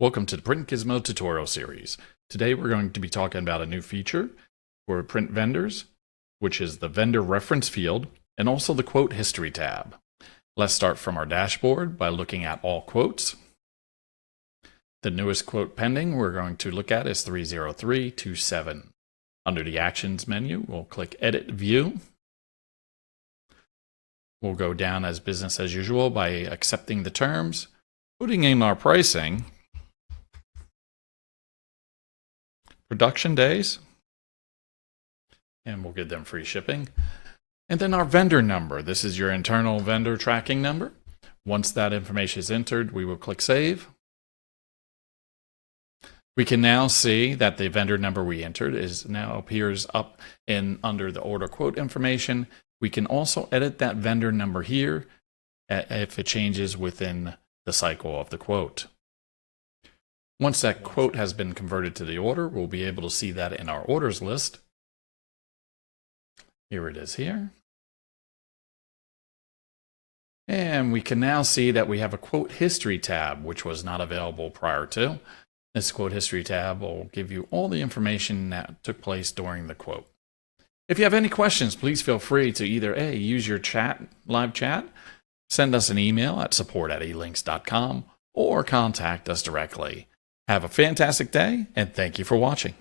Welcome to the PrintGizmo tutorial series. Today we're going to be talking about a new feature for print vendors, which is the vendor reference field and also the quote history tab. Let's start from our dashboard by looking at all quotes. The newest quote pending we're going to look at is 30327. Under the Actions menu, we'll click Edit View. We'll go down as business as usual by accepting the terms, putting in our pricing, production days, and we'll give them free shipping. And then our vendor number. This is your internal vendor tracking number. Once that information is entered, we will click Save. We can now see that the vendor number we entered now appears up under the order quote information. We can also edit that vendor number here if it changes within the cycle of the quote. Once that quote has been converted to the order, we'll be able to see that in our orders list. Here it is here. And we can now see that we have a quote history tab, which was not available prior to. This quote history tab will give you all the information that took place during the quote. If you have any questions, please feel free to either use your live chat, send us an email at support@elinks.com, or contact us directly. Have a fantastic day, and thank you for watching.